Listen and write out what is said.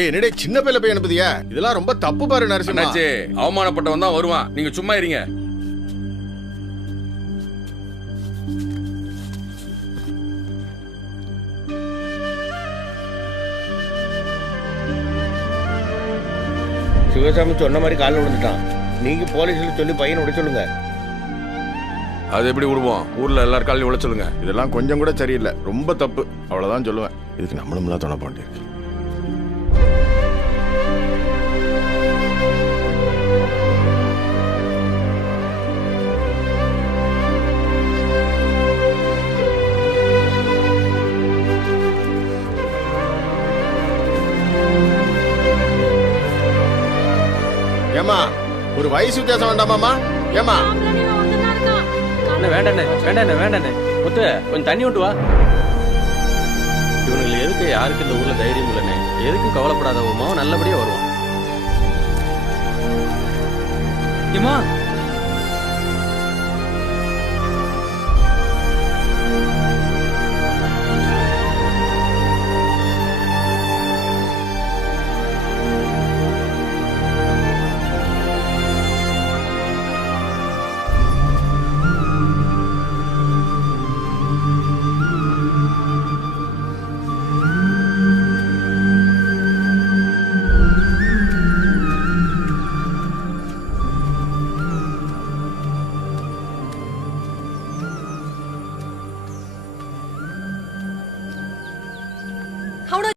ஏய் என்னடே சின்ன பையில போய் அனுப்புதியா? இதெல்லாம் ரொம்ப தப்பு பாரு நரசிம்மா. அண்ணாச்சி அவமானப்பட்டவன் தான் வருவான், நீங்க சும்மா இருங்க. சிவசாமி சொன்ன மாதிரி காலில் விழுந்துட்டான். நீங்க போலீஸ்ல சொல்லி பையனை விட சொல்லுங்க. அது எப்படி விடுவோம்? ஊர்ல எல்லாரும் காலையும் விட சொல்லுங்க. இதெல்லாம் கொஞ்சம் கூட சரியில்லை, ரொம்ப தப்பு, அவ்வளவுதான் சொல்லுவேன். இதுக்கு நம்மளும் துணை போண்டிருக்கு. ஏமா ஒரு வயசு வித்தியாசம் வேண்டாமாமா? ஏமா வேண்டாண்ணே வேண்டாண்ணே வேண்டாண்ணே. முத்து கொஞ்சம் தண்ணி விட்டு வா. இவனுங்களை எதுக்கு யாருக்கு இந்த ஊர்ல தைரியம் இல்லைண்ணே. எதுக்கும் கவலைப்படாத, உன் மாவன் நல்லபடியா வருவான்.